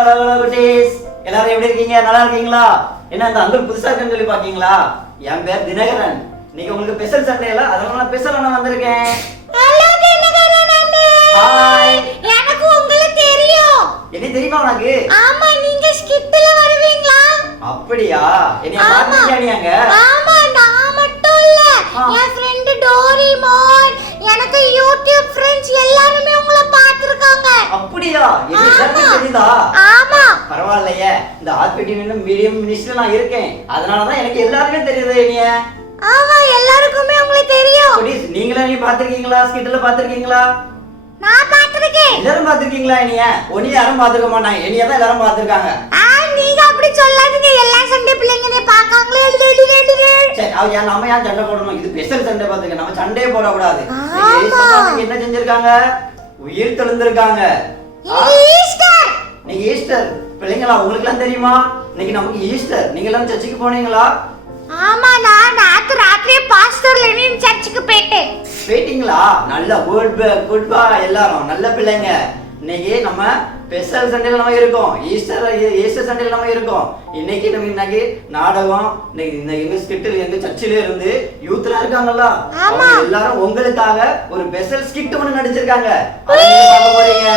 Hello குட்டீஸ், எல்லாரும் எப்படி இருக்கீங்க? நல்லா இருக்கீங்களா? என்ன அந்த அங்கிள் புதுசா இருக்குன்னு சொல்லி பாக்கீங்களா? என் பேர் தினகரன். இன்னைக்கு உங்களுக்கு ஸ்பெஷல் சண்டே இல்ல, அதனால நான் ஸ்பெஷலா நான் வந்திருக்கேன். ஹலோ தினகரன் அண்ணே. ஹாய். எனக்கு உங்களை தெரியும். என்ன தெரியுமா உனக்கு? ஆமா, நீங்க ஸ்கிட்ல வருவீங்களா? அப்படியா? என்னைய பாத்துக்கியா நீ அங்க? ஆமா, நான் மட்டும் இல்ல. என் ஃப்ரெண்ட் டோரிமான், எனக்கு யூடியூப் ஃப்ரெண்ட்ஸ் எல்லாரும் உங்களை பாத்துர்க்காங்க. அப்படியா? எனக்கு தெரியுதா? ஆமா. பரவாயில்லையே, இந்த ஆர்பிடிவின் மீடியம் மினிஸ்டர் நான் இருக்கேன். அதனால தான் எனக்கு எல்லாருமே தெரியுது என்னைய. ஆமா, எல்லாருக்குமே உங்களை தெரியும். குட்டீஸ், நீங்களே நீ பாத்துர்க்கீங்களா? ஸ்கிட்ல பாத்துர்க்கீங்களா? நான் பாத்துர்க்கேன். எல்லாரும் பாத்துர்க்கீங்களா என்னைய? ஒண்ணு யாரும் பாத்துக்க மாட்டாங்க. என்னைய தான் எல்லாரும் பாத்துர்க்காங்க. நீங்க அப்படி சொல்லாதீங்க. எல்லா சண்டே பிள்ளைங்களே பாக்காங்களே. சரி, நம்ம ஏன் சண்டை போடணும்? இது ஸ்பெஷல் சண்டே பாத்துக்க. நம்ம சண்டையே போடக்கூடாது. என்ன செஞ்சிருக்காங்க? உயிர் தெழுந்திருக்காங்க. ஈஸ்டர். இன்னைக்கு ஈஸ்டர். பிள்ளைங்களா, உங்களுக்கு எல்லாம் தெரியுமா? இன்னைக்கு நமக்கு ஈஸ்டர். நீங்க எல்லாம் சர்ச்சுக்கு போனீங்களா? ஆமா, நான் ராத்திரியே பாஸ்டர் லெனின் சர்ச்சுக்கு போயிட்டீங்களா? நல்ல குட் பா எல்லாரும் நல்ல பிள்ளைங்க. இன்னைக்கு நம்ம ஸ்பெஷல் சண்டேல நம்ம இருக்கோம். ஈஸ்டர் சண்டேல நம்ம இருக்கோம். இன்னைக்கு நாடகம், இன்னைக்கு எங்க ஸ்கிட்டில் எங்க சர்ச்சில இருந்து யூத்ல இருக்காங்கல்ல, அவங்க எல்லாரும் உங்களுக்காக ஒரு ஸ்பெஷல் ஸ்கிட் ஒன்னு நடிச்சிருக்காங்க. அதை நீங்க பார்க்க போறீங்க.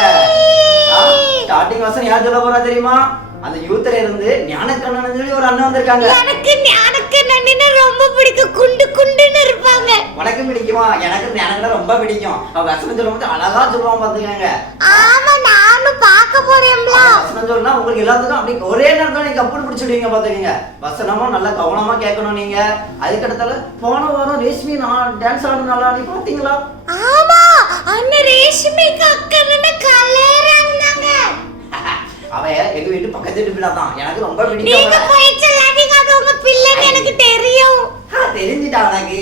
ஸ்டார்டிங் வசனம் யார் சொல்ல போறா தெரியுமா? அந்த யூத்ல இருந்து ஞானக்கண்ணன் சொல்லி ஒரு அண்ணன் வந்திருக்காங்க. எனக்கு ஞானக்கண்ணனை ரொம்ப பிடிக்கும். குண்டு குண்டுன்னு இருப்பாங்க. உனக்கு பிடிக்குமா? எனக்கு ஞானக்கண்ணன் ரொம்ப பிடிக்கும். அவ வசனம் சொல்லும்போது அழகா சொல்லுவான் பாத்துக்கங்க. ஆமா, நானும் பார்க்க போறேன்ல. வசனம் சொன்னா உங்களுக்கு எல்லாத்துக்கும் அப்படி ஒரே நேரத்துல நீங்க அப்படி பிடிச்சிடுவீங்க பாத்துக்கங்க. வசனமும் நல்லா கவனமா கேட்கணும் நீங்க. அதுக்கடுத்தால போன வாரம் ரேஷ்மி டான்ஸ் ஆடுனால நீ பாத்தீங்களா? ஆமா, அண்ணன் ரேஷ்மிக்கு அக்கறன கலரா இருந்தாங்க. அவ எங்க வீட்டு பக்கத்து வீட்டு பிள்ளை தான். எனக்கு ரொம்ப பிடிக்கும். நீங்க போய் சொல்லாதீங்க, அது உங்க பிள்ளைன்னு எனக்கு தெரியும். தெரிஞ்சிட்டா உனக்கு?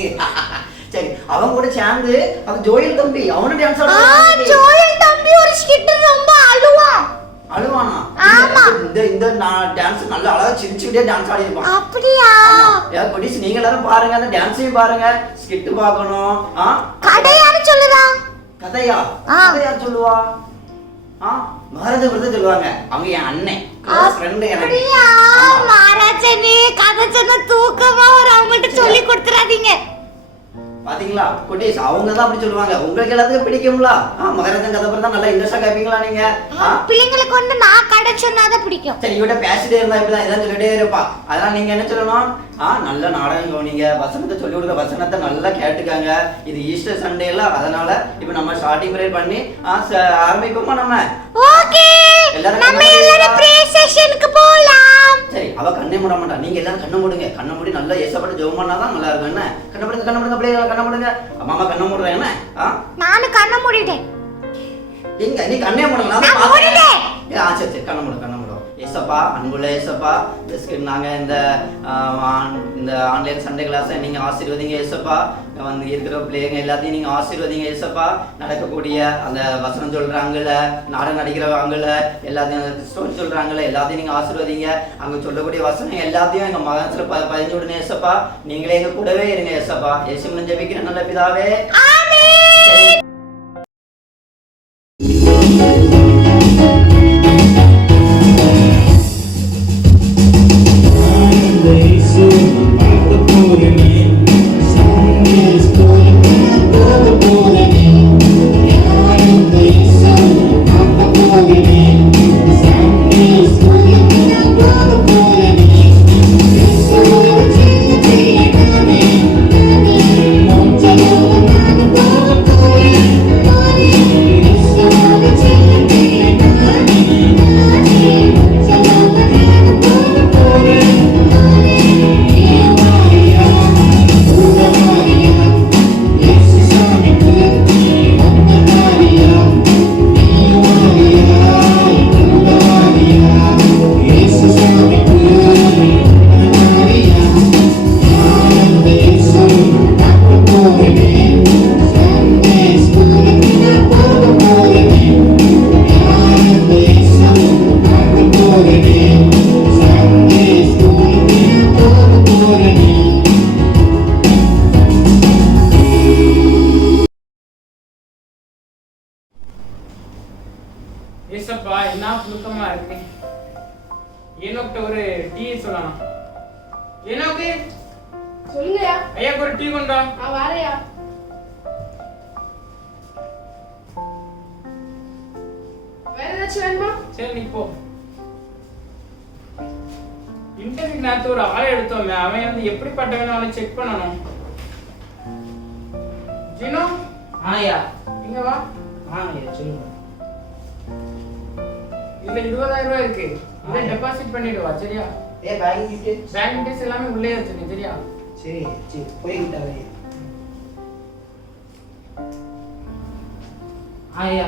சரி, அவன் கூட சேர்ந்து அது ஜோயல் தம்பி அவனும் டான்ஸ் ஆடுவான். ஜோயல் தம்பி ஒரு ஸ்கிட் ரொம்ப அழுவான். அழுவானா? ஆமா. இந்த டான்ஸ் நல்ல அழகா சிரிச்சுட்டே டான்ஸ் ஆடி இருப்பான். அப்படியா? குட்டீஸ், நீங்க எல்லாரும் பாருங்க, அந்த டான்ஸையும் பாருங்க, ஸ்கிட் பார்க்கணும். கதையான்னு சொல்லுதா? கதையா? கதையா சொல்லுவா? மகாராஜா பிரதர் சொல்லுவாங்க. அவங்க என் அண்ணன் ஃப்ரெண்ட். எனக்கு மகாராஜனே கதை சொன்ன தூக்கமா வரும். அவங்கள்ட்ட சொல்லி கொடுத்துறாதீங்க. பாத்தீங்களா குட்டீஸ், அவங்க தான் அப்படி சொல்லுவாங்க. உங்களுக்கு எல்லாத்துக்கும் பிடிக்கும்ல? மகாராஜன் கதை தான் நல்லா இன்ட்ரெஸ்டா கேட்பீங்களா நீங்க? பிள்ளைங்களுக்கு வந்து நான் கடை சொன்னாதான் பிடிக்கும். சரி, இவட்ட பேசிட்டே இருந்தா இப்படிதான் எல்லாம் சொல்லிட்டே இருப்பா. அதனால நீங்க என்ன சொல்லணும்? நல்ல நாடகம் கவனிங்க, வசனத்தை சொல்லி கொடுக்க, வசனத்தை நல்லா கேட்டுக்காங்க. இது ஈஸ்டர் சண்டே இல்ல, அதனால இப்ப நம்ம ஸ்டார்டிங் ப்ரேயர் பண்ணி ஆரம்பிப்போமா? நம்ம ஓகே, நம்ம எல்லாரும் பிரேயர் செஷனுக்கு போலாம். சரி, அவ கண்ணே மூட மாட்டா. நீங்க எல்லாரும் கண்ணை மூடுங்க. கண்ணை மூடி நல்லா ஏசப்பட்டு ஜெபம் பண்ணாதான் நல்லா இருக்கும். என்ன கண்ணை மூடுங்க பிள்ளைங்க, கண்ணை மூடுங்க. அம்மா கண்ணை மூடுறேன். என்ன நானும் கண்ணை மூடிட்டேன். எங்க நீ கண்ணே மூடுங்க. நான் மூடிட்டேன். சரி, கண்ணை மூடு. ஏசப்பா, அன்புள்ள ஏசப்பா, பிஸ்கட் நாங்க இந்த ஆன்லைன் சண்டே கிளாஸை நீங்க ஆசீர்வதிங்க ஏசப்பா. வந்து இருக்கிற பிள்ளைங்க எல்லாத்தையும் நீங்க ஆசீர்வதிங்க ஏசப்பா. நடக்கக்கூடிய அந்த வசனம் சொல்றாங்கல்ல, நாடகம் நடிக்கிறவங்கள எல்லாத்தையும் ஸ்டோரி சொல்றாங்கல்ல, எல்லாத்தையும் நீங்க ஆசீர்வதிங்க. அங்க சொல்லக்கூடிய வசனம் எல்லாத்தையும் எங்க மகன்ல பதிஞ்சு விடுங்க ஏசப்பா. நீங்களே எங்க கூடவே இருங்க ஏசப்பா. இயேசுவின் ஜெபிக்கிற நல்ல பிதாவே, ஆமென். தம்பி. ஏனோக்கிட்ட ஒரு டீ சொல்லணும். ஏனோக்கு சொல்லுங்கயா. ஐயாக்கு ஒரு டீ கொண்டா. வாரையா. வேற ஏதாச்சும் வேணுமா? சரி நீ போ. இன்டர்வியூ நேரத்து ஒரு ஆளை எடுத்தோமே, அவன் வந்து எப்படிப்பட்டவன் அவனை செக் பண்ணணும். ஜீனோ ஆயா இங்க வா. ஆயா சொல்லுங்க. இதுல 20,000 ரூபாய் இருக்கு. இதை டெபாசிட் பண்ணிடுவா சரியா? பேங்க் டீடைல்ஸ் பேங்க் டீடைல்ஸ் எல்லாமே உள்ளே வச்சிருக்கேன் சரியா? சரி சரி போய்கிட்டாவே. ஆயா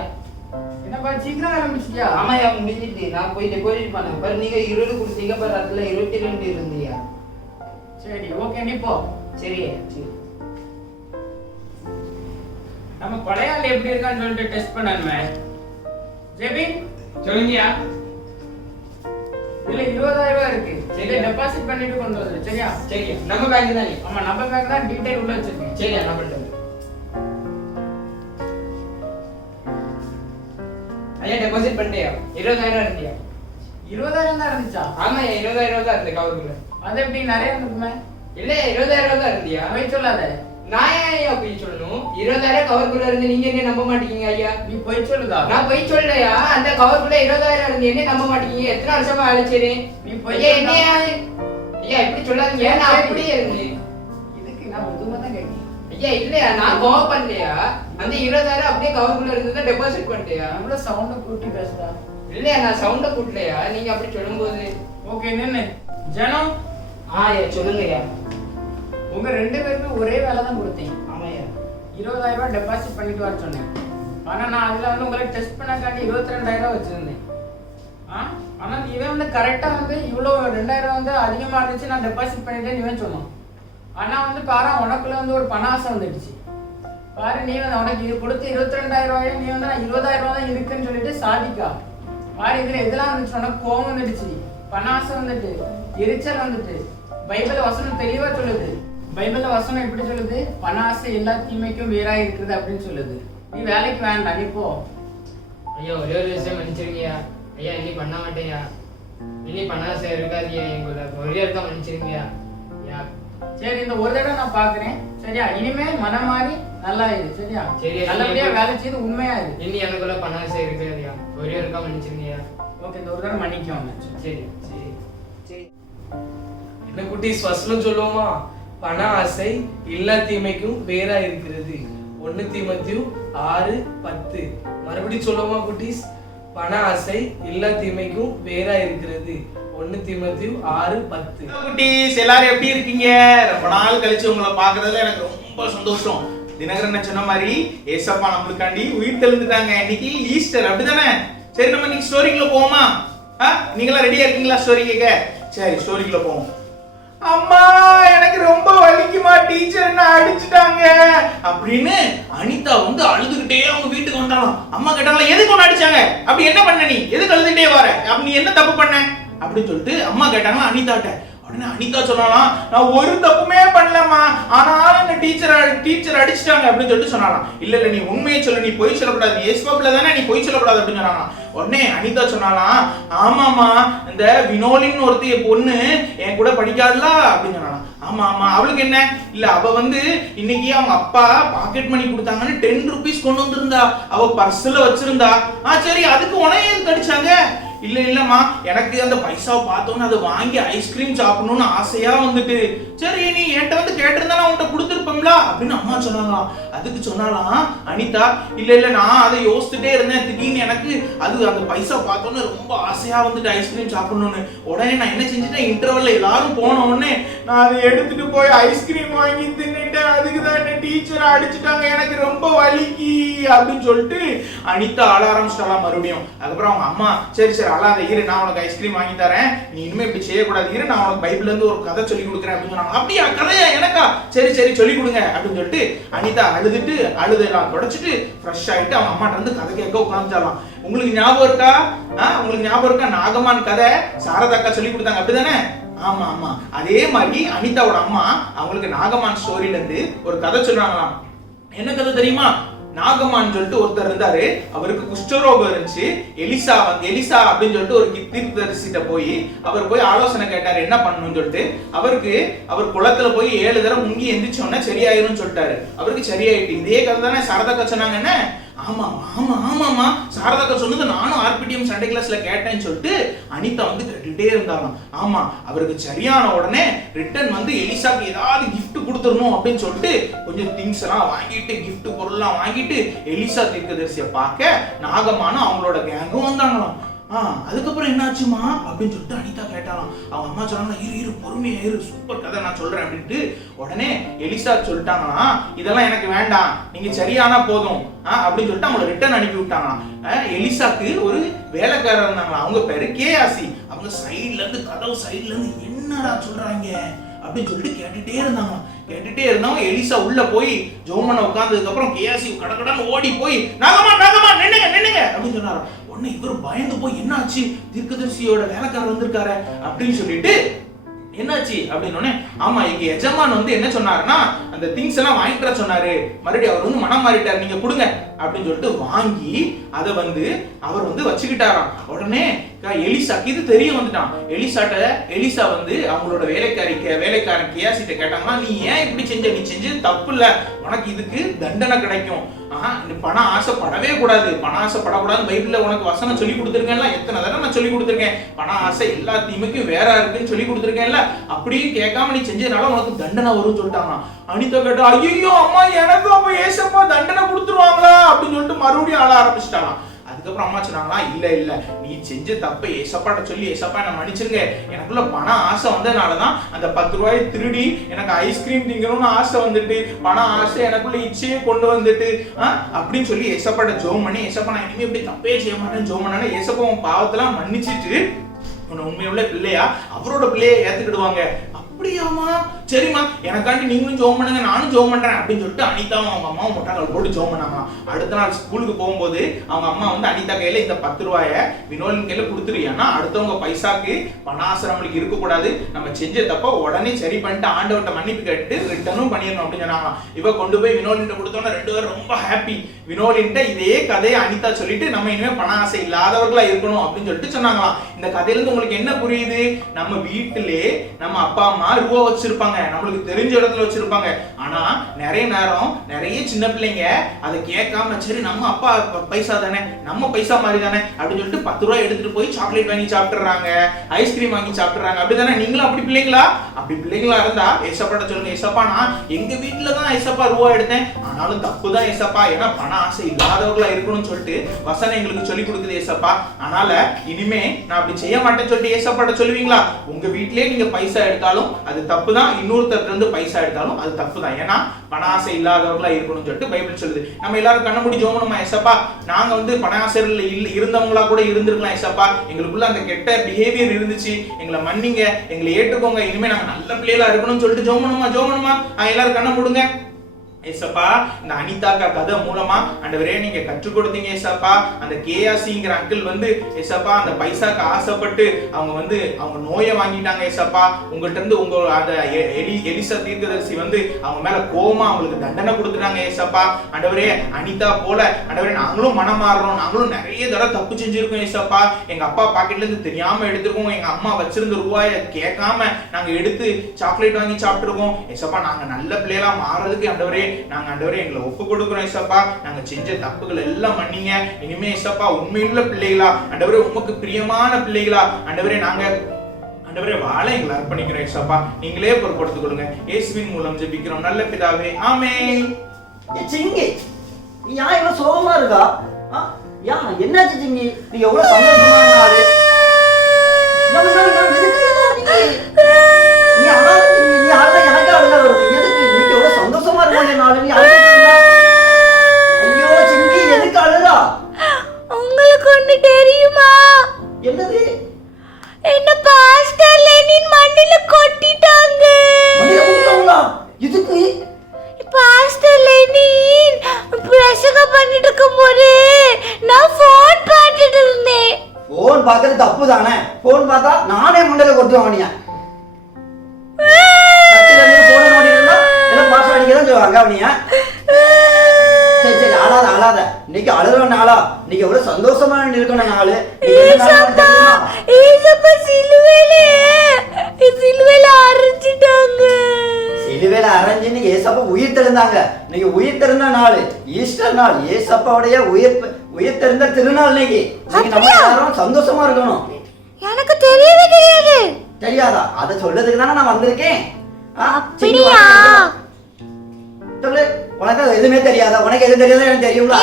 என்னப்பா சீக்கிரம் ஆரம்பிச்சிட்டியா? ஆமாயா முடிஞ்சிட்டு நான் போய் டெபாசிட் பண்ணேன். பாரு நீங்க 20 கொடுத்தீங்க, பாரு அதுல 22 இருந்தியா. சரி ஓகே நீ போ. சரியா சரி. நம்ம பழையாள் எப்படி இருக்கான்னு சொல்லிட்டு டெஸ்ட் பண்ணணுமே. ஜெபின் சொல்லுங்கயா. இதுல 20,000 ரூபாய் இருக்கு. இதை டெபாசிட் பண்ணிட்டு கொண்டு வந்து சரியா? சரியா நம்ம பேங்க் தானே? ஆமா நம்ம பேங்க் தான், டீடைல் உள்ள வச்சிருக்கேன். சரியா நான் பண்ணிட்டேன். ஐயா டெபாசிட் பண்ணிட்டியா? 20,000 இருந்தியா? 20,000 தான் இருந்துச்சா? ஆமாயா 20,000 தான் இருந்து கவர்க்குள்ள. அது எப்படி நிறைய இருக்குமே? இல்ல 20,000 தான் இருந்தியா? போய் சொல்லாத. நான் ஏன் ஐயா போய் சொல்லணும்? 20,000 கவர்க்குள்ள இருந்து நீங்க என்ன நம்ப மாட்டீங்க ஐயா? நீ போய் சொல்லுதா? நான் போய் சொல்லலையா? அந்த கவர்க்குள்ள 20,000 இருந்து என்ன நம்ப மாட்டீங்க? எத்தனை வருஷமா அழைச்சேரு? நீ போய் ஐயா என்ன ஐயா இப்படி சொல்லாதீங்க. நான் அப்படியே இருந்தேன். இதுக்கு நான் உதுமா தான் கேட்டேன். ஐயா இல்லையா நான் கோவம் பண்ணலையா? அந்த 20,000 அப்படியே கவர்க்குள்ள இருந்து டெபாசிட் பண்ணிட்டியா? நம்மள சவுண்ட கூட்டி பேசுடா. இல்லையா நான் சவுண்ட கூட்டலையா? நீங்க அப்படி சொல்லும்போது. ஓகே நின்னு. ஜனம் ஐயா சொல்லுங்கய்யா. உங்க ரெண்டு பேருக்கும் ஒரே வேலை தான் கொடுத்தேன். ஆமாய்யா 20,000 ரூபாய் டெபாசிட் பண்ணிட்டு வர சொன்னேன். ஆனா நான் அதுல வந்து உங்களை டெஸ்ட் பண்ணக்காண்டி 22,000 ரூபாய் வச்சிருந்தேன். ஆனா இவன் வந்து கரெக்டா வந்து இவ்வளவு 2,000 வந்து அதிகமா இருந்துச்சு, நான் டெபாசிட் பண்ணிட்டேன்னு இவன் சொன்னான். ஆனா வந்து பாரு உனக்குள்ள வந்து ஒரு பண ஆசை வந்துடுச்சு. பாரு நீ வந்து உனக்கு இது கொடுத்து 22,000 ரூபாயும் நீ வந்து நான் 20,000 ரூபாய் தான் இருக்குன்னு சொல்லிட்டு சாதிக்கா. பாரு இதுல எதெல்லாம் இருந்துச்சு? உனக்கு கோவம் வந்துடுச்சு, பண ஆசை வந்துட்டு, எரிச்சல் வந்துட்டு. பைபிள் வசனம் தெளிவா சொல்லுது. பைபிள்ல வசனம் எப்படி சொல்லுது? பண ஆசை எல்லா தீமைக்கும் வேறா இருக்குது அப்படின்னு சொல்லுது. நீ வேலைக்கு வேண்டாம் நீ போ. ஐயா ஒரே ஒரு விஷயம் மன்னிச்சிருங்கய்யா. ஐயா இனி பண்ண மாட்டேயா. இனி பண்ணாசை இருக்காதியா. எங்களை ஒரே இருக்கா மன்னிச்சிருங்கய்யா. ஐயா சரி இந்த ஒரு தடவை நான் பாக்குறேன் சரியா? இனிமே மனம் மாறி நல்லா இரு சரியா? சரி, நல்லபடியா வேலை செய்து உண்மையா இரு. இனி எனக்குள்ள பண்ணாசை இருக்காதியா. ஒரே இருக்கா மன்னிச்சிருங்கய்யா. ஓகே இந்த ஒரு தடவை மன்னிக்கோங்க. சரி சரி சரி. என்ன குட்டீஸ் வசனம் சொல்லுவோமா? பண ஆசை எல்லா தீமைக்கும் வேறா இருக்கிறது. 1 தீமோத்தேயு 6:10. மறுபடியும் சொல்லுவோமா குட்டீஸ்? பண ஆசை எல்லா தீமைக்கும் வேறா இருக்கிறது. 1 தீமோத்தேயு 6:10. குட்டீஸ் எல்லாரும் எப்படி இருக்கீங்க? ரொம்ப நாள் கழிச்சு உங்களை பார்க்கறதுல எனக்கு ரொம்ப சந்தோஷம். தினகரன் சொன்ன மாதிரி ஏசப்பா நம்மளுக்காண்டி உயிர் தெழுந்துட்டாங்க. இன்னைக்கு ஈஸ்டர் அப்படிதானே? சரி நம்ம இன்னைக்கு ஸ்டோரிக்குள்ள போவோமா? நீங்களா ரெடியா இருக்கீங்களா ஸ்டோரி கேட்க? சரி ஸ்டோரிக்குள்ள போவோம். அம்மா எனக்கு ரொம்ப வலிக்குமா, டீச்சர் என்ன அடிச்சிட்டாங்க அப்படின்னு அனிதா வந்து அழுதுகிட்டே அவங்க வீட்டுக்கு வந்தாலும். அம்மா கேட்டாங்களா எதுக்கு ஒன்று அடிச்சாங்க? அப்படி என்ன பண்ண நீ? எதுக்கு அழுதுகிட்டே வர? அப்படி நீ என்ன தப்பு பண்ண அப்படின்னு சொல்லிட்டு அம்மா கேட்டாங்களா அனிதாட்ட. உடனே அனிதா சொன்னாலாம் நான் ஒரு தப்புமே பண்ணலம்மா, ஆனாலும் என்ன டீச்சர் அடிச்சிட்டாங்க அப்படின்னு சொல்லிட்டு சொன்னாலாம். இல்ல இல்ல நீ உண்மையை சொல்லு, நீ பொய் சொல்லக்கூடாது, நீ ஏசுபாப்புல தானே, நீ பொய் சொல்லக்கூடாது அப்படின்னு சொன்னாலாம். உடனே அனிதா சொன்னாலாம் ஆமாமா இந்த வினோலின்னு ஒருத்தி பொண்ணு என் கூட படிக்காதுல அப்படின்னு சொன்னாலாம். ஆமா ஆமா அவளுக்கு என்ன? இல்ல அவ வந்து இன்னைக்கு அவங்க அப்பா பாக்கெட் மணி கொடுத்தாங்கன்னு 10 ரூபீஸ் கொண்டு வந்திருந்தா, அவ பர்ஸ்ல வச்சிருந்தா. சரி அதுக்கு உனையே எதுக்கு அடிச்சாங்க? இல்ல இல்லம்மா எனக்கு அந்த பைசாவை பார்த்தோன்னு அதை வாங்கி ஐஸ்கிரீம் சாப்பிடணும்னு ஆசையா வந்துட்டு. சரி நீ என்கிட்ட வந்து கேட்டிருந்தா நான் உன்கிட்ட கொடுத்துருப்போம்ல அப்படின்னு அம்மா சொன்னாங்களாம். அதுக்கு சொன்னாலாம் அனிதா இல்ல இல்ல நான் அதை யோசிச்சுட்டே இருந்தேன், திடீர்னு எனக்கு அது அந்த பைசா பார்த்தோன்னு ரொம்ப ஆசையா வந்துட்டு ஐஸ்கிரீம் சாப்பிடணும்னு. உடனே நான் என்ன செஞ்சுட்டேன், இன்டர்வல்ல எல்லாரும் போன உடனே நான் அதை எடுத்துட்டு போய் ஐஸ்கிரீம் வாங்கி தின்னுட்டேன். அதுக்கு தான் என்ன டீச்சர் அடிச்சுட்டாங்க, எனக்கு ரொம்ப வலிக்கு அப்படின்னு சொல்லிட்டு அனிதா அழ ஆரம்பிச்சிட்டாலாம் மறுபடியும். அதுக்கப்புறம் அவங்க அம்மா சரி சரி அழாத இரு, நான் உனக்கு ஐஸ்கிரீம் வாங்கி தரேன், நீ இனிமே இப்படி செய்யக்கூடாது, இரு நான் உனக்கு பைபிள்ல இருந்து ஒரு கதை சொல்லி கொடுக்குறேன் அப்படின்னு சொன்னாங்க. அப்படியா கதையா எனக்கா? சரி சரி சொல்லி கொடுங்க அப்படின்னு சொல்லிட்டு அனிதா அழுதுட்டு அழுதெல்லாம் தொடச்சிட்டு ஃப்ரெஷ் ஆயிட்டு அவங்க அம்மாட்ட வந்து கதை கேட்க உட்காந்துச்சாலாம். உங்களுக்கு ஞாபகம் இருக்கா? உங்களுக்கு ஞாபகம் இருக்கா நாகமான் கதை சாரதாக்கா சொல்லி கொடுத்தாங்க அப்படிதானே? ஆமா ஆமா அதே மாதிரி அனிதாவோட அம்மா அவங்களுக்கு நாகமான் ஸ்டோரியில இருந்து ஒரு கதை சொல்றாங்களாம். என்ன கதை தெரியுமா? நாகமான்னு சொல்லிட்டு ஒருத்தர் இருந்தாரு. அவருக்கு குஷ்டரோகம் இருந்துச்சு. எலிசா அப்படின்னு சொல்லிட்டு ஒரு தீர்க்கதரிசிட்ட போய் அவர் போய் ஆலோசனை கேட்டாரு என்ன பண்ணணும்னு சொல்லிட்டு. அவர் குளத்துல போய் 7 தடவை முங்கி எந்திரிச்சோன்னா சரியாயிரும்னு சொல்லிட்டாரு. அவருக்கு சரியாயிட்டு. இதே கதை தானே சாரதாக்கா சொன்னாங்க. என்ன ஆமாமா சாரதாக்கா சொன்னது நானும் ஆர்பிடிஎம் சண்டே கிளாஸ்ல கேட்டேன்னு சொல்லிட்டு அனிதா வந்து கேட்டுட்டே இருந்தாலும். ஆமா, அவருக்கு சரியான உடனே ரிட்டர்ன் வந்து எலிசாக்கு ஏதாவது கிஃப்ட் கொடுத்துடணும் அப்படின்னு சொல்லிட்டு கொஞ்சம் திங்ஸ் எல்லாம் வாங்கிட்டு கிஃப்ட் பொருள்லாம் வாங்கிட்டு எலிசா தீர்க்கதரிசியை பார்க்க நாகமானும் அவங்களோட கேங்கும் வந்தாங்களாம். அதுக்கப்புறம் என்னாச்சுமா அப்படின்னு சொல்லிட்டு அனிதா கேட்டாலாம். அவங்க அம்மா சொன்னாங்க இரு பொறுமையா இரு, சூப்பர் கதை நான் சொல்றேன் அப்படின்ட்டு. உடனே எலிசா சொல்லிட்டாங்களா இதெல்லாம் எனக்கு வேண்டாம், நீங்க சரியானா போதும் அப்படின்னு சொல்லிட்டு அவங்களை ரிட்டர்ன் அனுப்பி விட்டாங்களாம். எலிசாக்கு ஒரு வேலைக்காரர் இருந்தாங்களா, அவங்க பேரு கேயாசி. அவங்க சைட்ல இருந்து கதவு சைட்ல இருந்து என்னடா சொல்றாங்க அப்படின்னு சொல்லிட்டு கேட்டுட்டே இருந்தாங்க. எலிசா உள்ள போய் ஜோமனை உட்கார்ந்ததுக்கு அப்புறம் கேயாசி கடகடன்னு ஓடி போய் நாகமா நின்னுங்க அப்படின்னு சொன்னாரு. உடனே இவர் பயந்து போய் என்னாச்சு, தீர்க்கதரிசியோட வேலைக்காரர் வந்திருக்காரு அப்படின்னு சொல்லிட்டு என்னாச்சு அப்படின்னு. ஆமா, எங்க எஜமான் வந்து என்ன சொன்னாருன்னா அந்த திங்ஸ் எல்லாம் வாங்கிட்டு வர சொன்னாரு, மறுபடியும் அவர் வந்து மனம் மாறிட்டாரு, நீங்க கொடுங்க அப்படின்னு சொல்லிட்டு வாங்கி அதை வந்து அவர் வந்து வச்சுக்கிட்டாராம். உடனே எலிசாக்கு இது தெரிய வந்துட்டான். எலிசா வந்து அவங்களோட வேலைக்காரன் கேயாசிட்ட கேட்டாங்களா, நீ ஏன் இப்படி செஞ்ச, நீ செஞ்சது தப்பு இல்ல, உனக்கு இதுக்கு தண்டனை கிடைக்கும், பணம் ஆசைப்படவே கூடாது, பணம் ஆசைப்படக்கூடாது பைபிள்ல உனக்கு வசனம் சொல்லி கொடுத்துருக்கேன்ல, எத்தனை தடவை நான் சொல்லி கொடுத்துருக்கேன், பணம் ஆசை எல்லா தீமைக்கும் வேற இருக்குன்னு சொல்லி கொடுத்துருக்கேன்ல, அப்படியே கேட்காம நீ செஞ்சதுனால உனக்கு தண்டனை வரும்னு சொல்லிட்டாங்க. அனிதா கேட்டா ஐயோ அம்மா எனக்கு அப்ப ஏசப்பா தண்டனை கொடுத்துருவாங்களா அப்படின்னு சொல்லிட்டு மறுபடியும் ஆள ஆரம்பிச்சிட்டாங்க. அதுக்கப்புறம் அம்மா சொன்னாங்களா இல்ல நீ செஞ்ச தப்பை ஏசப்பாட்ட சொல்லி ஏசப்பா என்ன மன்னிச்சிருங்க, எனக்குள்ள பணம் ஆசை வந்ததுனாலதான் அந்த 10 ரூபாய் திருடி எனக்கு ஐஸ்கிரீம் திங்கணும்னு ஆசை வந்துட்டு பணம் ஆசை எனக்குள்ள இச்சையே கொண்டு வந்துட்டு அப்படின்னு சொல்லி ஏசப்பாட்ட ஜோம் பண்ணி ஏசப்பா நான் இனிமே இப்படி தப்பே செய்ய மாட்டேன்னு ஜோம் பண்ணால ஏசப்பா உன் பாவத்தெல்லாம் மன்னிச்சிட்டு உண்மையுள்ள பிள்ளையா அவரோட பிள்ளைய ஏத்துக்கிடுவாங்க. அப்படியாமா, சரிம்மா எனக்காண்டி நீங்களும் ஜோம் பண்ணுங்க நானும் ஜோம் பண்றேன் அப்படின்னு சொல்லிட்டு அனிதாவும் அவங்க அம்மாவும் முட்டாங்கள் போட்டு ஜோம் பண்ணாங்களாம். அடுத்த நாள் ஸ்கூலுக்கு போகும்போது அவங்க அம்மா வந்து அனிதா கையில இந்த 10 ரூபாய வினோலின் கையில கொடுத்துரு, ஏன்னா அடுத்தவங்க பைசாக்கு பணாசிரமலுக்கு இருக்கக்கூடாது, நம்ம செஞ்ச தப்ப உடனே சரி பண்ணிட்டு ஆண்டவர்கிட்ட மன்னிப்பு கேட்டு ரிட்டர்னும் பண்ணிடணும் அப்படின்னு சொன்னாங்களாம். இவ கொண்டு போய் வினோலின் கொடுத்தோன்னா 2 பேரும் ரொம்ப ஹாப்பி. வினோலின் இதே கதையை அனிதா சொல்லிட்டு நம்ம இனிமே பண ஆசை இல்லாதவர்களா இருக்கணும் அப்படின்னு சொல்லிட்டு சொன்னாங்களாம். இந்த கதையில இருந்து உங்களுக்கு என்ன புரியுது, நம்ம வீட்டிலே நம்ம அப்பா அம்மா ரூபா வச்சிருப்பாங்க, நம்மளுக்கு தெரிஞ்ச இடத்துல வச்சிருப்பாங்க, ஆனா நிறைய நேரம் நிறைய சின்ன பிள்ளைங்க அதை கேட்காம சரி நம்ம அப்பா பைசா தானே நம்ம பைசா மாதிரி தானே அப்படின்னு சொல்லிட்டு 10 ரூபாய் எடுத்துட்டு போய் சாக்லேட் வாங்கி சாப்பிட்டுறாங்க, ஐஸ்கிரீம் வாங்கி சாப்பிட்டுறாங்க. அப்படிதானே நீங்களும் அப்படி பிள்ளைங்களா? அப்படி பிள்ளைங்களா இருந்தா ஏசப்பாட்ட சொல்லுங்க, ஏசப்பா நான் எங்க வீட்டுலதான் ஏசப்பா ரூபா எடுத்தேன், ஆனாலும் தப்பு தான் ஏசப்பா, ஏன்னா பண ஆசை இல்லாதவர்களா இருக்கணும்னு சொல்லிட்டு வசனம் எங்களுக்கு சொல்லி கொடுக்குது ஏசப்பா, அதனால இனிமே நான் அப்படி செய்ய மாட்டேன்னு சொல்லிட்டு ஏசப்பாட்ட சொல்லுவீங்களா? உங்க வீட்டிலேயே நீங்க பைசா எடுத்தாலும் அது தப்பு தான், இன்னொருத்தர் இருந்து பைசா எடுத்தாலும் அது தப்பு தான், ஏன்னா பண ஆசை இல்லாதவர்களா இருக்கணும்னு சொல்லிட்டு பைபிள் சொல்லுது. நம்ம எல்லாரும் கண்ண மூடி ஜெபம் பண்ணுமா, ஏசப்பா நாங்க வந்து பண ஆசையில இருந்தவங்களா கூட இருந்திருக்கலாம் ஏசப்பா, எங்களுக்குள்ள அந்த கெட்ட பிஹேவியர் இருந்துச்சு, எங்களை மன்னிங்க, எங்களை ஏற்றுக்கோங்க, இனிமே நாங்க நல்ல பிள்ளைகளா இருக்கணும்னு சொல்லிட்டு ஜெபம் பண்ணுமா. எல்லாரும் கண்ண மூடுங்க. ஏசப்பா இந்த அனிதாக்கா கதை மூலமா ஆண்டவரே நீங்க கற்றுக் கொடுத்தீங்க ஏசப்பா. அந்த கேயாசிங்கிற அங்கிள் வந்து ஏசப்பா அந்த பைசாக்கு ஆசைப்பட்டு அவங்க வந்து அவங்க நோயை வாங்கிட்டாங்க ஏசப்பா. உங்கள்கிட்ட இருந்து உங்க அந்த எலிசா தீர்க்கதரிசி வந்து அவங்க மேல கோவமா அவங்களுக்கு தண்டனை கொடுத்துட்டாங்க ஏசப்பா. ஆண்டவரே அனிதா போல ஆண்டவரே நாங்களும் மனம் மாறுறோம், நாங்களும் நிறைய தடவை தப்பு செஞ்சிருக்கோம் ஏசப்பா. எங்க அப்பா பாக்கெட்ல இருந்து தெரியாம எடுத்துருக்கோம், எங்க அம்மா வச்சிருந்த ரூபாயை கேட்காம நாங்க எடுத்து சாக்லேட் வாங்கி சாப்பிட்டுருக்கோம் ஏசப்பா. நாங்க நல்ல பிள்ளைகளா மாறதுக்கு ஆண்டவரே நாங்க ஆண்டவரே எங்களை ஒப்பு கொடுக்கிறோம் ஏசப்பா. நாங்க செஞ்ச தப்புகள் எல்லாம் மன்னிங்க, இனிமே ஏசப்பா உண்மையுள்ள பிள்ளைகளா ஆண்டவரே உமக்கு பிரியமான பிள்ளைகளா ஆண்டவரே நாங்க ஆண்டவரே வாழ எங்களை அர்ப்பணிக்கிறோம் ஏசப்பா. நீங்களே பொறுப்படுத்திக் கொள்ளுங்க, இயேசுவின் மூலம் ஜெபிக்கிறோம் நல்ல பிதாவே, ஆமென். சிங்கி நீ ஏன் இவ்வளவு சோகமா இருக்கா? என்னாச்சு சிங்கி? நீ எவ்வளவு சந்தோஷமான ஆளு? நீ அழாத சிங்கி, நீ அழாத எனக்கு அழுக வருது. எதுக்கு இன்னைக்கு எவ்வளவு சந்தோஷமா இருக்கும் நாளு நீ அழுக? ஐயோ சிங்கி எதுக்கு அழுறா? உங்களுக்கு ஒண்ணு தெரியுமா? என்னது? என்ன பாஸ்டர் லெனின் மண்ணில கொட்டிட்டாங்க. மண்ணில கொட்டிட்டாங்களா? எதுக்கு? பாஸ்டர் லெனின் பிரசங்கம் பண்ணிட்டு இருக்கும்போது நான் போன் பார்த்துட்டு இருந்தேன். போன் பார்க்கறது தப்பு தானே? போன் பார்த்தா நானே மண்ணில கொட்டுவேன். நீ சர்ச்சில் இருந்து போன் நோண்டிட்டு இருந்தா எல்லாம் பாஸ் அடிக்க தான் சொல்லுவாங்க. அவனியா சரி அழாத இன்னைக்கு அழுகிற நாளா இன்னைக்கு எவ்வளவு சந்தோஷமா இருக்கணும் நாளு. இன்னைக்கு என்ன நாள் தெரியுமா? ஏசப்பா சிலுவையில அரைஞ்சிட்டாங்க. சிலுவையில அரைஞ்சு இன்னைக்கு ஏசப்பா உயிர் தெழுந்தாங்க. இன்னைக்கு உயிர் தெழுந்த நாள், ஈஸ்டர் நாள், ஏசப்பாவுடைய உயிர் தெழுந்த திருநாள். இன்னைக்கு நம்ம எல்லாரும் சந்தோஷமா இருக்கணும். எனக்கு தெரியவே தெரியாது. தெரியாதா? அதை சொல்றதுக்கு தானே நான் வந்திருக்கேன். அப்படியா? சொல்லு, உனக்கு எதுவுமே தெரியாதா? உனக்கு எது தெரியாதா? எனக்கு தெரியும்ல.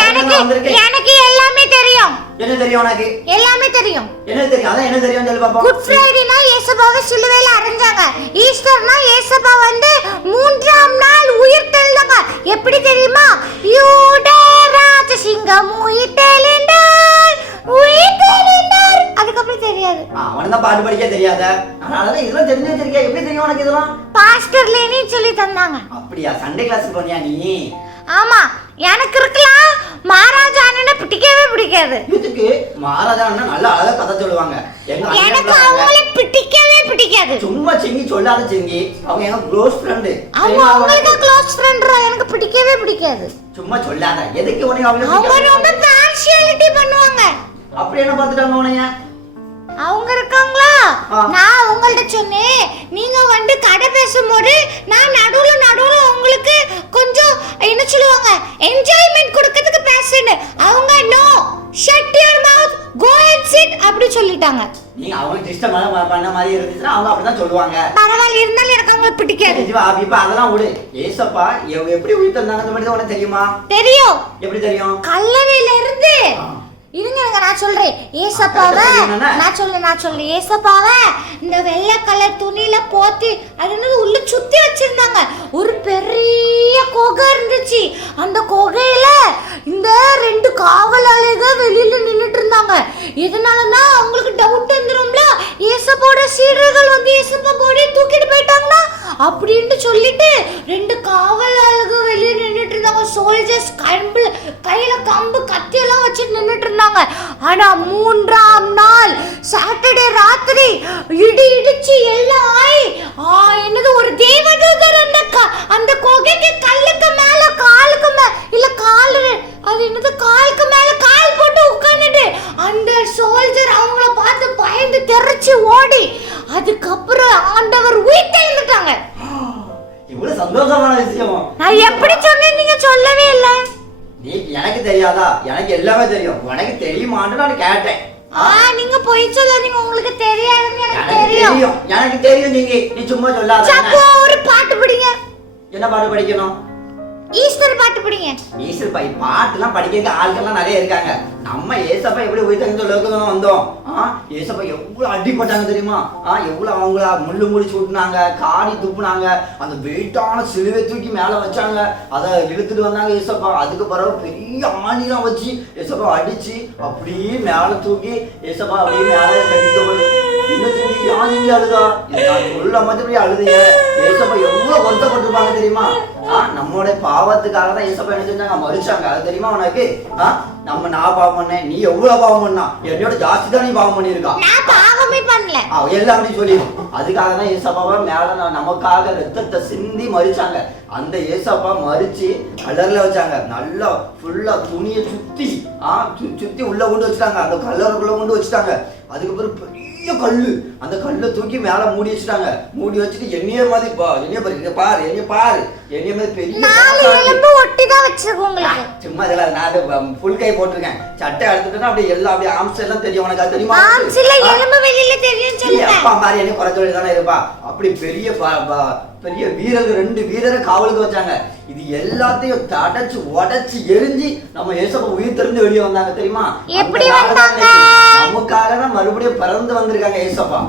எனக்கு எல்லாமே தெரியும். என்ன தெரியும் உனக்கு? எல்லாமே தெரியும். என்ன தெரியும்? அதான் என்ன தெரியும் சொல்லு பாப்போம். குட் ஃப்ரைடேனா இயேசுபாவை சிலுவையில அறைஞ்சாங்க. ஈஸ்டர்னா இயேசுபா வந்து 3ஆம் நாள் உயிர் தெழுந்தாங்க. எப்படி தெரியுமா? யூதா ராஜசிங்கம் உயிர் தெழுந்தார், உயிர் தெழுந்தார். அதுக்கப்புறம் தெரியாது. அவன் தான் பாட்டு படிக்க தெரியாத. அதனாலதான் இதெல்லாம் தெரிஞ்சு வச்சிருக்கியா? எப்படி தெரியும் உனக்கு இதெல்லாம்? பாஸ்டர் லேனி சொல்லி தந்தாங்க. அப்படியா? சண்டே கிளாஸ் போனியா நீ? ஆமா, எனக்கு இருக்கலாம். மகாராஜா அண்ணனை பிடிக்கவே பிடிக்காது. இதுக்கு மகாராஜா அண்ணன் நல்ல அழகா கதை சொல்லுவாங்க. எனக்கு அவங்கள பிடிக்கவே பிடிக்காது. சும்மா சிங்கி சொல்லாத சிங்கி. அவங்க எங்க க்ளோஸ் ஃப்ரெண்ட். அவங்க உங்களுக்கு க்ளோஸ் ஃப்ரெண்ட்ரா? எனக்கு பிடிக்கவே பிடிக்காது. சும்மா சொல்லாத. எதுக்கு உனக்கு அவங்க ரொம்ப பார்ஷியாலிட்டி பண்ணுவாங்க. அப்படி என்ன பார்த்துட்டாங்க உனைய? அவங்க இருக்காங்களா? நான் உங்கள்ட்ட சொன்னேன், நீங்க வந்து கதை பேசும்போது நான் நடுவுல உங்களுக்கு கொஞ்சம் என்ன சொல்லுவாங்க, என்ஜாய்மெண்ட் கொடுக்கிறதுக்கு பேசுறேன். அவங்க no, shut your mouth, go and sit அப்படி சொல்லிட்டாங்க. நீங்க அவங்க டிஸ்டர்ப் பண்ண மாதிரி இருந்துச்சுன்னா அவங்க அப்படிதான் சொல்லுவாங்க. பரவாயில்ல, இருந்தாலும் எனக்கு அவங்க பிடிக்காது. இப்ப அதெல்லாம் விடு. ஏசப்பா எப்படி உயிர் தந்தாங்கன்னு மட்டும் உனக்கு தெரியுமா? தெரியும். எப்படி தெரியும்? கல்லறையில இருந்து இருங்க நான் சொல்றேன். ஏசப்பாவை நான் சொல்ல ஏசப்பாவை இந்த வெள்ளை கலர் துணியில போத்தி அது உள்ள சுத்தி வச்சிருந்தாங்க. ஒரு பெரிய குகை இருந்துச்சு. அந்த குகையில இந்த 2 காவலாளிகள் வெளியில நின்னுட்டு இருந்தாங்க. எதனாலன்னா அவங்களுக்கு டவுட் வந்துரும்ல, ஏசப்பாவோட சீடர்கள் வந்து ஏசப்பா போடி தூக்கிட்டு போயிட்டாங்கன்னா அப்படின்னு சொல்லிட்டு 2 காவலாளிகள் வெளியே நின்னுட்டு இருந்தாங்க. சோல்ஜர்ஸ் கையில கம்பு கத்தி எல்லாம் வச்சு நின்னுட்டு இருந்தாங்க. ஆனா 3ஆம் நாள் சாட்டர்டே ராத்திரி இடி இடிச்சு எல்லாம் ஆயி என்னது ஒரு தேவதூதர் அந்த குகைக்கு கல்லுக்கு மேல காலுக்கு இல்ல காலு அது என்னது காலுக்கு மேல கால் போட்டு உட்கார்ந்துட்டு அந்த சோல்ஜர் அவங்கள பார்த்து பயந்து தெரிச்சு ஓடி அதுக்கப்புறம் ஆண்டவர் உயிர் தெழுந்துட்டாங்க. இவ்வளவு சந்தோஷமான விஷயம் நான் எப்படி சொன்னேன் நீங்க சொல்லவே இல்லை. நீ எனக்கு தெரியாதா? எனக்கு எல்லாமே தெரியும். உனக்கு தெரியுமான்னு நான் கேட்டேன். நீங்க போய் சொல்லாதீங்க, உங்களுக்கு தெரியாதுன்னு எனக்கு தெரியும். எனக்கு தெரியும். நீ சும்மா சொல்லாத. ஒரு பாட்டு படிங்க. என்ன பாட்டு படிக்கணும்? ஈஸ்டர் பாட்டு படிங்க. ஈஸ்டர் பாட்டுலாம் படிக்க ஆட்கள்லாம் நிறைய இருக்காங்க. நம்ம ஏசப்பா எப்படி உயிர்த்தெழுந்த அளவுக்கு தான் வந்தோம். ஏசப்பா எவ்வளவு அடிப்பட்டாங்க தெரியுமா? எவ்வளவு அவங்கள முள்ளு முடிச்சு விட்டுனாங்க, காடி துப்புனாங்க, அந்த வெயிட்டான சிலுவை தூக்கி மேல வச்சாங்க, அதை இழுத்துட்டு வந்தாங்க ஏசப்பா. அதுக்கு பிறகு பெரிய ஆணிலாம் வச்சு ஏசப்பா அடிச்சு அப்படியே மேல தூக்கி ஏசப்பா அப்படியே மேல அழுதா. சொல்ல மற்றபடி அழுதுங்க. ஏசப்பா எவ்வளவு வருத்தப்பட்டிருப்பாங்க தெரியுமா? நம்மளுடைய பாவத்துக்காக தான் ஏசப்பா என்ன செஞ்சாங்க, மறிச்சாங்க. அது தெரியுமா உனக்கு? நான் பாவம் பண்ணேன், நீ எவ்வளவு பாவம் பண்ணா? என்னோட ஜாஸ்தி தான் நீ பாவம் பண்ணிருக்கா. நான் பாவமே பண்ணல. எல்லாமே சொல்லிடும். அதுக்காக தான் ஏசப்பாவை மேல நமக்காக ரத்தத்தை சிந்தி மறிச்சாங்க. அந்த ஏசப்பா மறிச்சு கலர்ல வச்சாங்க. நல்லா ஃபுல்லா துணியை சுத்தி உள்ள கொண்டு வச்சுட்டாங்க. அந்த கலருக்குள்ள கொண்டு வச்சுட்டாங்க. அதுக்கப்புறம் பெரிய கல்லு, அந்த கல்லை தூக்கி மேல மூடி வச்சுட்டாங்க. மூடி வச்சுட்டு என்னைய மாதிரி பாரு என்னைய மாதிரி பெரிய ஒட்டிதான் வச்சிருக்கோங்க. சும்மா இதெல்லாம் நான் ஃபுல் கை போட்டிருக்கேன். சட்டை எடுத்துட்டேன்னா அப்படியே எல்லாம் அப்படியே ஆம்ஸ் எல்லாம் தெரியும். உனக்கு அது தெரியுமா? அப்பா மாதிரி என்ன குறைச்சொல்லி தானே இருப்பா. அப்படி பெரிய வீரர்கள் 2 வீரரை காவலுக்கு வச்சாங்க. இது எல்லாத்தையும் தடைச்சு உடைச்சு எரிஞ்சு நம்ம ஏசப்பா உயிர் தெரிந்து வெளியே வந்தாங்க தெரியுமா? எப்படி வந்தாங்க? நமக்காக தான் மறுபடியும் பிறந்து வந்திருக்காங்க ஏசப்பா.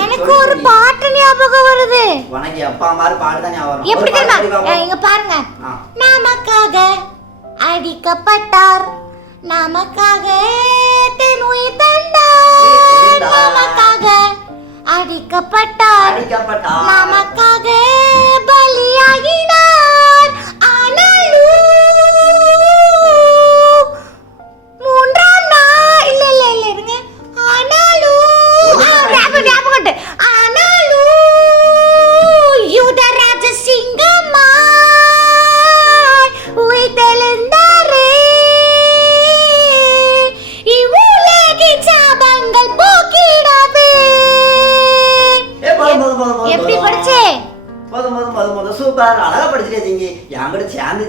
எனக்கு ஒரு பாட்டு ஞாபகம் வருது. உனக்கு அப்பா மாதிரி பாட்டு தான் ஞாபகம். எப்படி தெரியுமா? இங்க பாருங்க. நமக்காக அடிக்கப்பட்டார், நமக்காக தன் உயிர் தந்தார், நமக்காக அடிக்கப்பட்டார், நமக்காக பலியாகினார். ஆனாலும் 3ஆம் நாள் இல்ல இருங்க. ஆனாலும் யூதராஜ சிங்கமா சூப்பர் அழகா படிச்சிட்டே சிங்கி என் கூட சேர்ந்து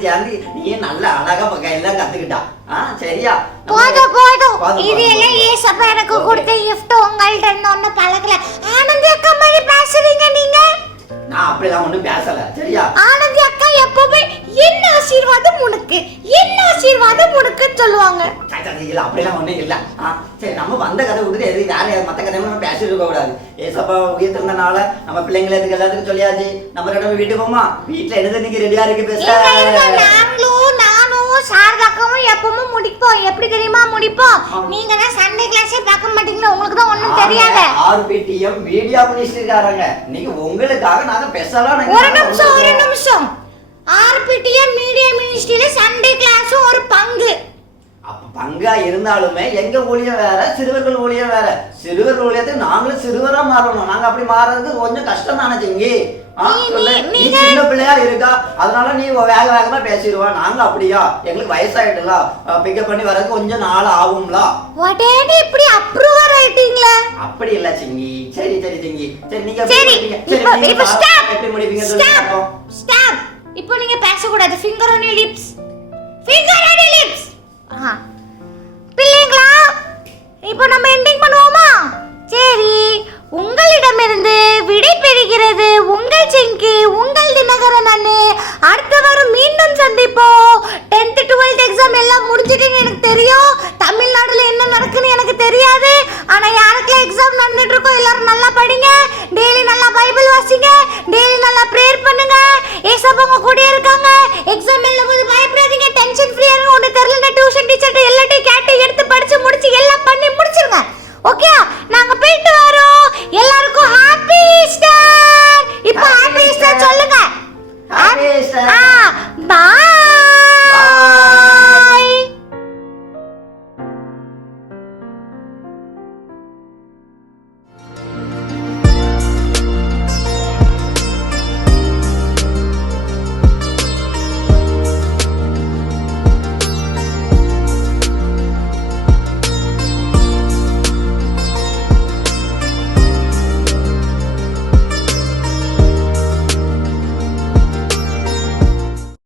நீ நல்லா அழகா எல்லாம் கத்துக்கிட்டா சரியா போதும் இது எல்லாம் ஏசப்பா எனக்கு கொடுத்த gift உங்கள்ட்ட இருந்து ஒண்ணு பழகல. ஆனந்தி அக்கா மாதிரி பேசுறீங்க நீங்க. நான் அப்படிலாம் ஒண்ணும் பேசல சரியா. ஆனந்தி அக்கா எப்பவுமே என்ன ஆசீர்வாதம் உனக்கு சொல்லுவாங்க. இல்ல அப்படிலாம் ஒண்ணும் இல்ல. சரி நம்ம வந்த கதை விட்டுட்டு எது வேற மத்த கதை நம்ம பேசிட்டு இருக்க கூடாது. ஏசப்பா உயிர்த்திருந்தனால நம்ம பிள்ளைங்களுக்கு எல்லாத்துக்கும் சொல்லியாச்சு. நம்ம ரெண்டு வீட்டுக்கு போமா. வீட்டுல என்னது இன்னைக்கு ரெடியா இருக்கு பேச. நானும் சாரதாக்காவும் எப்பவும் முடிப்போம். எப்படி தெரியுமா முடிப்போம்? நீங்க தான் சண்டே கிளாஸே பார்க்க மாட்டீங்களா? உங்களுக்கு தான் ஒண்ணும் தெரியாது. ஆர்பிடிஎம் வீடியோ மினிஸ்டர் இருக்காங்க. இன்னைக்கு உங்களுக்காக நாங்க ஸ்பெஷலா ஒரு நிமிஷம் ஆர்பிடிஎம் மீடியா மினிஸ்ட்ரியில சண்டே கிளாஸ் ஒரு பங்கு. அப்ப பங்கா இருந்தாலுமே எங்க ஊழியம் வேற, சிறுவர்கள் ஊழியம் வேற. சிறுவர் ஊழியத்துக்கு நாங்களும் சிறுவரா மாறணும். நாங்க அப்படி மாறதுக்கு கொஞ்சம் கஷ்டம் தானே சிங்கி. நீ சின்ன பிள்ளையா இருக்கா, அதனால நீ வேகமா பேசிடுவா. நாங்க அப்படியா, எங்களுக்கு வயசாயிட்டுல பிக்கப் பண்ணி வரதுக்கு கொஞ்சம் நாள் ஆகும்ல. வாடேடி இப்படி அப்ரூவர் ஆயிட்டீங்களா? அப்படி இல்ல சிங்கி. சரி சிங்கி. சரி நீங்க இப்போ ஸ்டாப். எப்படி முடிப்பீங்க சொல்லுங்க. ஸ்டாப். இப்போ நீங்க பேச கூடாது. Finger on your lips. பிள்ளைங்களா இப்போ நம்ம எண்டிங் பண்ணுவோமா?